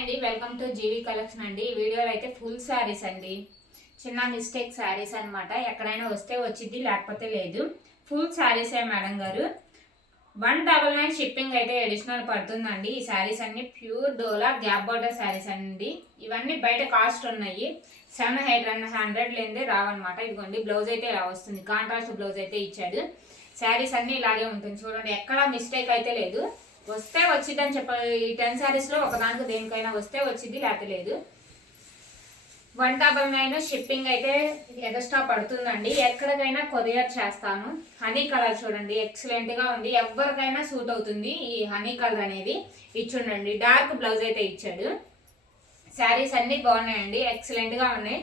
అండి, welcome to GV collection అండి. ఈ వీడియోలో అయితే ఫుల్ శారీస్ అండి. చిన్న మిస్టేక్ శారీస్ అనమాట. ఎక్కడైనా వస్తే వచ్చింది, లేకపోతే లేదు. ఫుల్ శారీసే మేడం గారు. 199 షిప్పింగ్ అయితే అడిషనల్ పడుతుందండి. ఈ శారీస్ అన్ని ప్యూర్ డోలా గ్యాప్ బార్డర్ శారీస్ అండి. ఇవన్నీ బయట కాస్ట్ ఉన్నాయి. 700 లేదే రావన్నమాట. ఇదిగోండి బ్లౌజ్ అయితే ఇలా వస్తుంది. కాంట్రాస్ట్ బ్లౌజ్ అయితే ఇచ్చాడు. శారీస్ అన్ని ఇలాగే ఉంటుంది చూడండి. ఎక్కడా మిస్టేక్ అయితే లేదు. వస్తే వచ్చిందని చెప్పాలి. ఈ 10 శారీస్లో ఒకదానికి దేనికైనా వస్తే వచ్చింది, లేకపోతే లేదు. 199 షిప్పింగ్ అయితే ఎక్స్ట్రా పడుతుందండి. ఎక్కడికైనా కొరియర్ చేస్తాను. హనీ కలర్ చూడండి, ఎక్సలెంట్గా ఉంది. ఎవరికైనా సూట్ అవుతుంది ఈ హనీ కలర్ అనేది. ఇచ్చుండండి డార్క్ బ్లౌజ్ అయితే ఇచ్చాడు. శారీస్ అన్నీ బాగున్నాయండి, ఎక్సలెంట్గా ఉన్నాయి.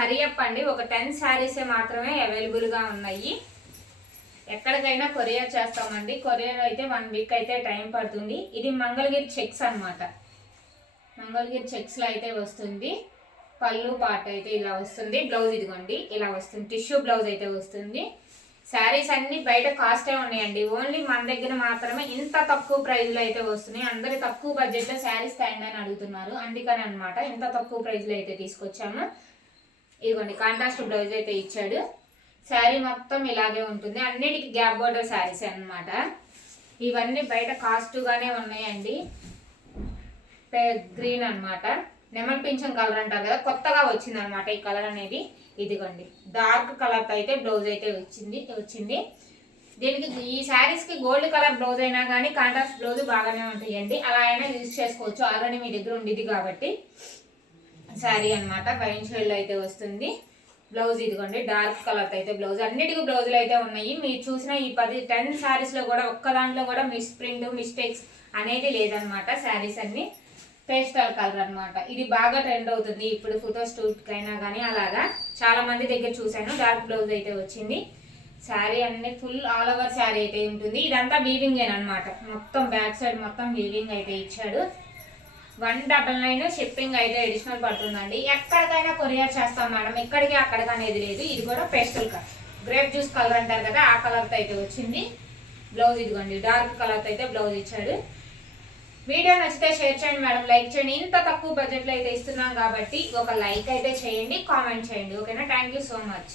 హరియప్ అండి. ఒక 10 శారీసే మాత్రమే అవైలబుల్గా ఉన్నాయి. ఎక్కడికైనా కొరియర్ చేస్తామండి. కొరియర్ అయితే 1 వీక్ అయితే టైం పడుతుంది. ఇది మంగళగిరి చెక్స్ అనమాట. మంగళగిరి చెక్స్లో అయితే వస్తుంది. పళ్ళు పాట అయితే ఇలా వస్తుంది. బ్లౌజ్ ఇదిగోండి ఇలా వస్తుంది. టిష్యూ బ్లౌజ్ అయితే వస్తుంది. శారీస్ అన్ని బయట కాస్టే ఉన్నాయండి. ఓన్లీ మన దగ్గర మాత్రమే ఇంత తక్కువ ప్రైజ్లో అయితే వస్తున్నాయి. అందరు తక్కువ బడ్జెట్లో శారీస్ తేండి అని అడుగుతున్నారు. అందుకని అనమాట ఇంత తక్కువ ప్రైజ్లో అయితే తీసుకొచ్చాము. ఇదిగోండి కాంట్రాస్ట్ బ్లౌజ్ అయితే ఇచ్చాడు. శారీ మొత్తం ఇలాగే ఉంటుంది. అన్నిటికీ గ్యాప్ బోర్డర్ శారీస్ అన్నమాట. ఇవన్నీ బయట కాస్ట్గానే ఉన్నాయండి. గ్రీన్ అనమాట. నెమల్ పింఛం కలర్ అంటారు కదా, కొత్తగా వచ్చింది అనమాట ఈ కలర్ అనేది. ఇదిగోండి డార్క్ కలర్ అయితే బ్లౌజ్ అయితే వచ్చింది. దీనికి ఈ శారీస్కి గోల్డ్ కలర్ బ్లౌజ్ అయినా కానీ కాంట్రాస్ట్ బ్లౌజ్ బాగానే ఉంటాయండి. అలా అయినా యూజ్ చేసుకోవచ్చు. ఆల్రెడీ మీ దగ్గర ఉండేది కాబట్టి. శారీ అనమాట వైన్ షేడ్లో అయితే వస్తుంది. బ్లౌజ్ ఇదిగోండి డార్క్ కలర్ అయితే బ్లౌజ్. అన్నిటికీ బ్లౌజులు అయితే ఉన్నాయి. మీరు చూసిన ఈ 10 శారీస్లో కూడా ఒక్క దాంట్లో కూడా మిస్టేక్స్ అనేది లేదనమాట. శారీస్ అన్ని పేస్టల్ కలర్ అనమాట. ఇది బాగా ట్రెండ్ అవుతుంది ఇప్పుడు ఫోటో షూట్కి అయినా కానీ. అలాగా చాలా మంది దగ్గర చూశాను. డార్క్ బ్లౌజ్ అయితే వచ్చింది. శారీ అన్ని ఫుల్ ఆల్ ఓవర్ శారీ అయితే ఉంటుంది. ఇదంతా వీవింగ్ అనమాట. మొత్తం బ్యాక్ సైడ్ మొత్తం వీవింగ్ అయితే ఇచ్చాడు. 199 షిప్పింగ్ అయితే అడిషనల్ పడుతుందండి. ఎక్కడికైనా కొరియర్ చేస్తాం మేడం, ఎక్కడికి అక్కడికి అనేది లేదు. ఇది కూడా pastel colour, grape juice colour అంటారు కదా, ఆ కలర్తో అయితే వచ్చింది. బ్లౌజ్ ఇదిగోండి డార్క్ కలర్తో అయితే బ్లౌజ్ ఇచ్చాడు. వీడియో నచ్చితే షేర్ చేయండి మేడం, లైక్ చేయండి. ఇంత తక్కువ బడ్జెట్లో అయితే ఇస్తున్నాం కాబట్టి ఒక లైక్ అయితే చేయండి, కామెంట్ చేయండి. ఓకేనా? Thank you so much.